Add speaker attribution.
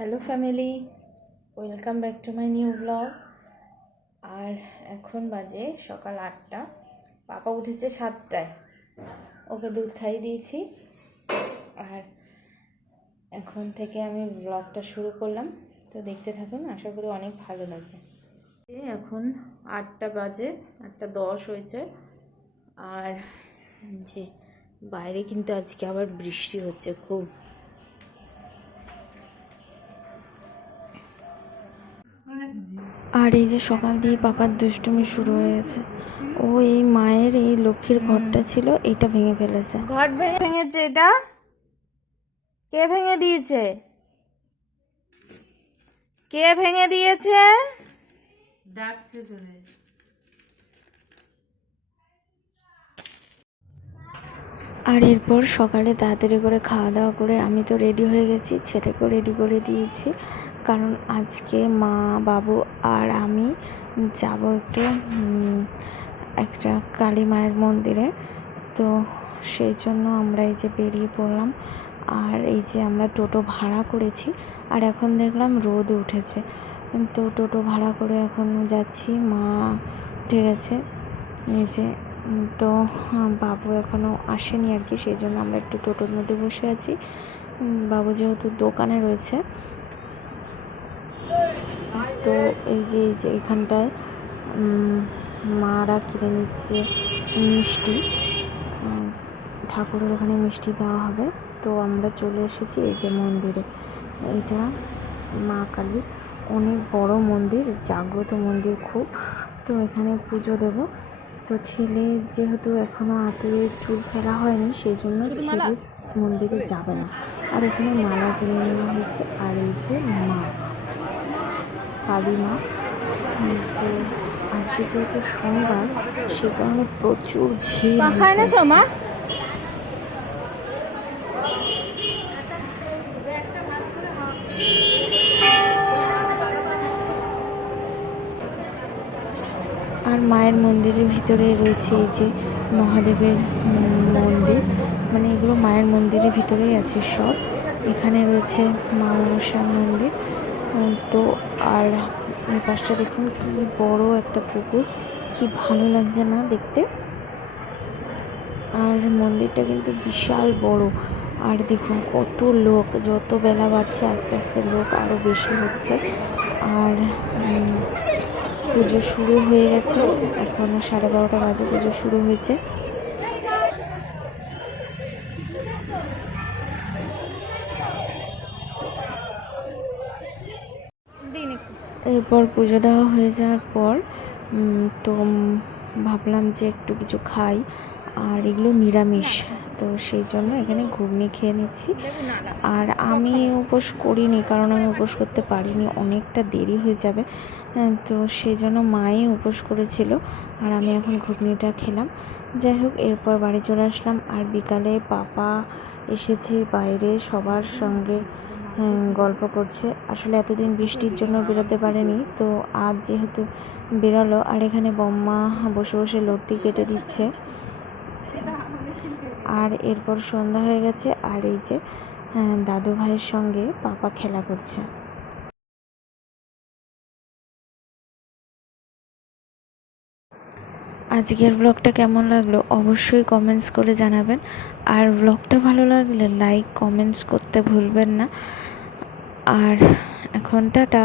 Speaker 1: Hello family, welcome back to my new blog. আর এখন বাজে সকাল আটটা, পাপা উঠেছে সাতটায়, ওকে দুধ খাইয়ে দিয়েছি। আর এখন থেকে আমি ব্লগটা শুরু করলাম, তো দেখতে থাকুন, আশা করি অনেক ভালো লাগবে। এখন আটটা বাজে, আটটা দশ হয়েছে। আর যে বাইরে কিন্তু আজকে আবার বৃষ্টি হচ্ছে, খুব আর এই যে সকাল দিয়ে পাপার দুষ্টুমি শুরু হয়ে গেছে। ও এই মায়ের এই লক্ষ্মীর ঘরটা ছিল এটা ভেঙে ফেলেছে। ঘর ভেঙে ভেঙেছে এটা? কে ভেঙে দিয়েছে? কে ভেঙে দিয়েছে?
Speaker 2: ডাকছে ধরে
Speaker 1: আর এরপর সকালে তাড়াতাড়ি করে খাওয়া দাওয়া করে আমি তো রেডি হয়ে গেছি ছেলেকেও রেডি করে দিয়েছি। কারণ আজকে মা, বাবু আর আমি যাব একটু একটা কালী মায়ের মন্দিরে। তো সেই জন্য আমরা এই যে বেরিয়ে পড়লাম আর এই যে আমরা টোটো ভাড়া করেছি আর এখন দেখলাম রোদ উঠেছে। তো টোটো ভাড়া করে এখন যাচ্ছি, মা উঠে গেছে। এই যে, তো বাবু এখনও আসেনি আর কি, সেই জন্য আমরা একটু টোটোর মধ্যে বসে আছি। বাবু যেহেতু দোকানে রয়েছে তো এই যে এই যে এখানটায় মারা কিনে নিচ্ছে মিষ্টি। ঠাকুরের ওখানে মিষ্টি দেওয়া হবে। তো আমরা চলে এসেছি এই যে মন্দিরে। এটা মা কালীর। অনেক বড় মন্দির জাগ্রত মন্দির খুব। তো এখানে পুজো দেব। তো ছেলে যেহেতু এখনও আতুরের চুল ফেলা হয়নি সেই জন্য ছেলে মন্দিরে যাবে না। আর এখানে মালা কিনে নেওয়া হয়েছে। আর এই যে মা। কালী মা তো আজকে যেহেতু সোমবার সে কারণে প্রচুর ভিড়। আর মায়ের মন্দিরের ভিতরে রয়েছে এই যে মহাদেবের মন্দির। মানে এগুলো মায়ের মন্দিরের ভিতরেই আছে সব। এখানে রয়েছে মা মনসার মন্দির। তো আর এই পাশটা দেখুন, কি বড় একটা পুকুর। কি ভালো লাগছে না দেখতে? আর মন্দিরটা কিন্তু বিশাল বড়। আর দেখুন, কত লোক, যত বেলা বাড়ছে, আস্তে আস্তে লোক আরও বেশি হচ্ছে। আর পুজো শুরু হয়ে গেছে। এখন সাড়ে বারোটা বাজে, পুজো শুরু হয়েছে। এরপর পুজো দেওয়া হয়ে যাওয়ার পর তো ভাবলাম যে একটু কিছু খাই। আর এগুলো নিরামিষ, তো সেই জন্য এখানে ঘুগনি খেয়ে নিচ্ছি। আর আমি উপোস করিনি, কারণ আমি উপোস করতে পারিনি, অনেকটা দেরি হয়ে যাবে। তো সেই জন্য মায়ে উপোস করেছিল, আর আমি এখন ঘুগনিটা খেলাম। যাই হোক, এরপর বাড়ি চলে আসলাম। আর বিকালে পাপা এসেছে বাইরে সবার সঙ্গে। গল্প করছে। আসলে এতদিন বৃষ্টির জন্য বেরোতে পারেনি তো আজ যেহেতু বেরোলো আর এখানে বম্মা বসে বসে লড়তি কেটে দিচ্ছে। আর এরপর সন্ধ্যা হয়ে গেছে আর এই যে আহ, দাদু ভাইয়ের সঙ্গে পাপা খেলা করছে। আজকের ব্লগটা কেমন লাগল অবশ্যই কমেন্টস করে জানাবেন। আর ব্লগটা ভালো লাগলে লাইক কমেন্টস করতে ভুলবেন না। আর এখন টাটা।